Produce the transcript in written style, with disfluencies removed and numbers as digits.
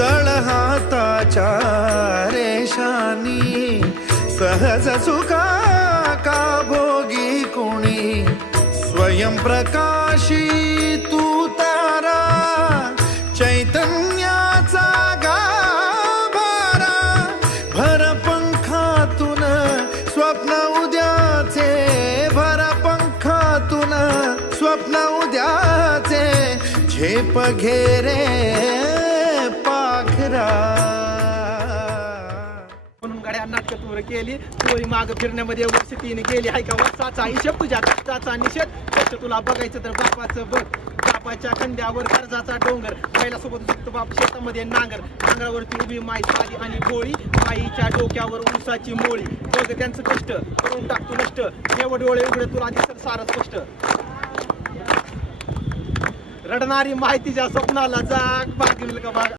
तळ हाताच्या रेषानी सहज सुखा का भोगी कोणी स्वयंप्रकाशी तू तारा चैतन्याचा गाभारा भर पंखातून स्वप्न उद्याचे भर पंखातून स्वप्न उद्याचे झेप घेरे पाखरा म्हणून गाड्या नाटक तूर केली तोरी माग फिरण्यामध्ये वर्ष 3 गेली हाय का वर्षाचा हिशेब तुझ्या कष्टाचा निषेध कष्ट तुला बघायचं तर बापाचं बघ बापाच्या कंद्यावर कर्जाचा डोंगर बैलासोबत झुकतो बाप शेतामध्ये नांगरावरती उभी माई साधी आणि भोळी माईच्या डोक्यावर ऊसाची मोळी बघ त्यांचं कष्ट करून टाकतो नष्ट जेव्हा डोळे उघडे तुला दिसत सारं स्पष्ट रडणारी माहितीच्या स्वप्नाला जाग बागेल का बाग